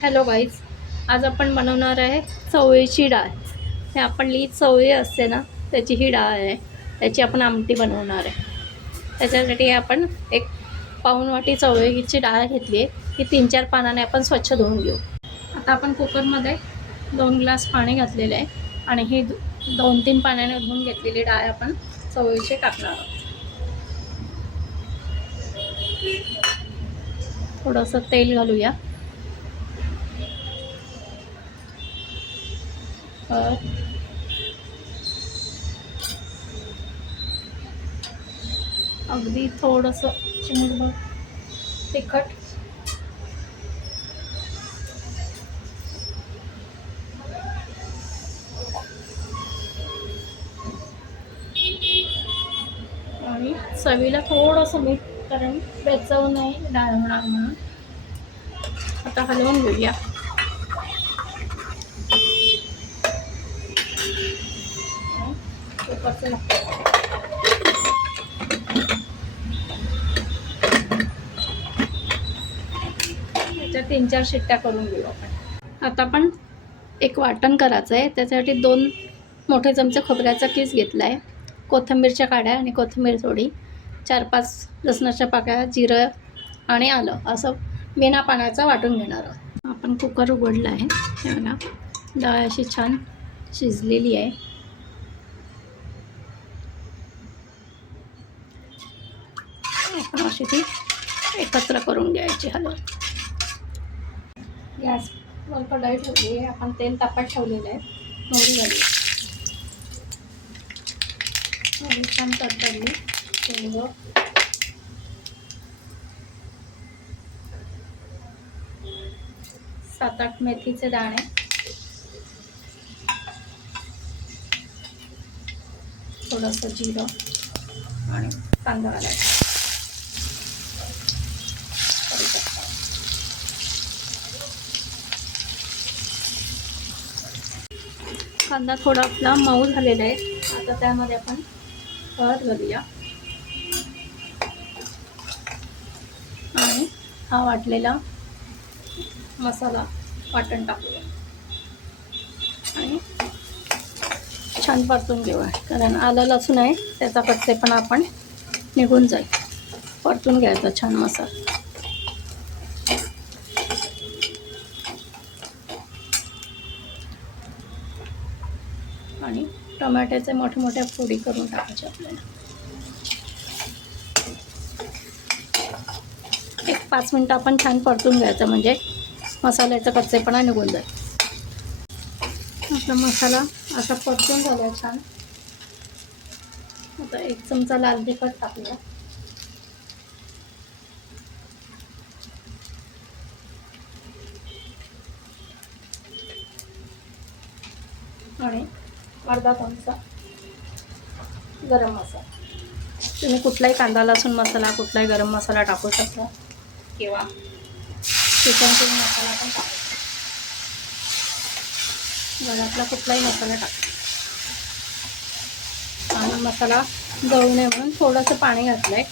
Hello guys, आज आपण बनवणार आहे चवळीची डाळ. हे आपली चवळी असते ना, त्याची ही डाळ आहे. त्याची आपण आमटी बनवणार आहे. त्याच्यासाठी आपण एक पाऊण वाटी चवळीची डाळ घेतली आहे. ही 3-4 पानाने आपण स्वच्छ धुवून घेऊ. आता आपण कुकरमध्ये 2 ग्लास पाणी घातलेलं आहे आणि ही 2-3 पाण्याने धुवून घेतलेली डाळ आपण चवळीची टाकणार आहोत. थोडंसं तेल घालूया. अगदी थोडंसं चिमूटभर तिखट, आणि चवीला थोडंसं मीठ, कारण बेचव नाही डाळ होणार म्हणून. आता हलवून घेऊया. कुकरचं त्याच्या 3-4 शिट्ट्या करून घेऊ आपण. आता आपण एक वाटण करायचं आहे. त्याच्यासाठी 2 मोठे चमचे खोबऱ्याचा किस घेतला आहे, कोथिंबीरच्या काड्या आणि कोथिंबीर थोडी, 4-5 लसणाच्या पाकळ्या, जिरं आणि आलं असं बिना पाण्याचं वाटून घेणार आहोत. आपण कुकर उघडला आहे. हे बघा, डाळ अशी छान शिजलेली आहे. आपण अशी ती एकत्र करून घ्यायची. हलवून गॅसवर कढई ठेवली आहे. आपण तेल तापत ठेवलेलं आहे. मोहरी घालूया. मोहरी छान तडतडली. हिंग, 7-8 मेथीचे दाणे, थोडंसं जिरं आणि कांदा घालायचा. कांदा थोडा आपला मऊ झालेला आहे. आता त्यामध्ये आपण हळद घालूया आणि हा वाटलेला मसाला वाटण टाकूया आणि छान परतून घेऊया. कारण आलं लसूण आहे, त्याचा कच्चेपणा आपण निघून जाईल. परतून घ्यायचा छान मसाला. आणि टोमॅटोचे मोठे मोठे फोडी करून टाकायचे आपल्याला. 1-5 मिनटं आपण छान परतून घ्यायचं, म्हणजे मसाल्याचा कच्चेपणा निघून जाईल. आपला मसाला असा परतून झाला छान. आता 1 चमचा लाल तिखट टाकूया आणि अर्धा चमचा गरम मसाला. तुम्ही कुठलाही कांदा लसूण मसाला, कुठलाही गरम मसाला टाकू शकता किंवा चिकन किंग मसाला पण टाकू शकता. घरातला कुठलाही मसाला टाका. आणि मसाला जळू नये म्हणून थोडंसं पाणी घातलं आहे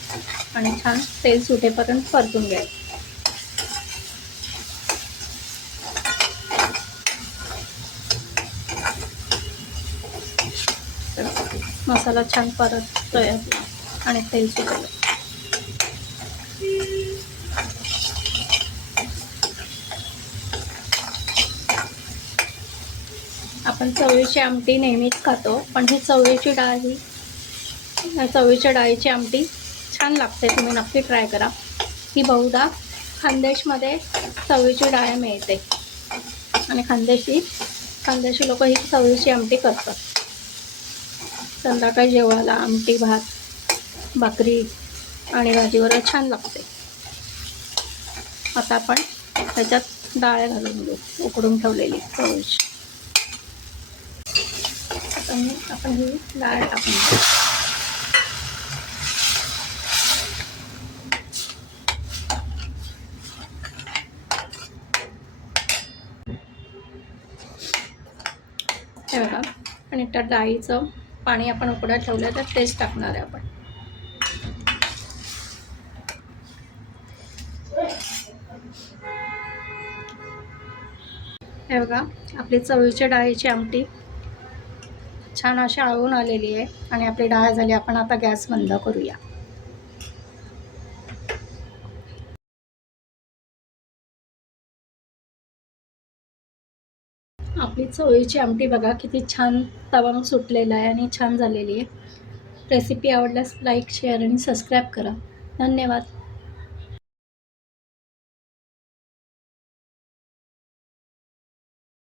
आणि छान तेल सुटेपर्यंत परतून घ्यायचं. मसाला छान परततोय आणि तेल सुटेल. आपण चवळीची आमटी नेहमीच खातो, पण ही चवळीची डाळ, चवळीच्या डाळीची आमटी छान लागते. तुम्ही नक्की ट्राय करा. ही बहुधा खानदेशमध्ये चवळीची डाळ मिळते आणि खानदेशी लोक ही चवळीची आमटी करतात. संध्याकाळी जेवायला आमटी, भात, भाकरी आणि भाजीवर छान लागते. आता आपण त्याच्यात डाळ घालून घेऊ, उकडून ठेवलेली चवळीची. आपण ही डाळ टाकून घेऊ. हे बघा, आणि त्या डाळीचं पाणी आपण उकडायला ठेवलं तर तेच टाकणार आहे आपण. हे बघा, आपली चवळीच्या डाळीची आमटी छान अशी आळून आलेली आहे आणि आपली डाळ झाली. आपण आता गॅस बंद करूया. आपली चवळीची आमटी बघा किती छान तवंग सुटलेला आहे आणि छान झालेली आहे. रेसिपी आवडल्यास लाईक, शेअर आणि सबस्क्राईब करा. धन्यवाद.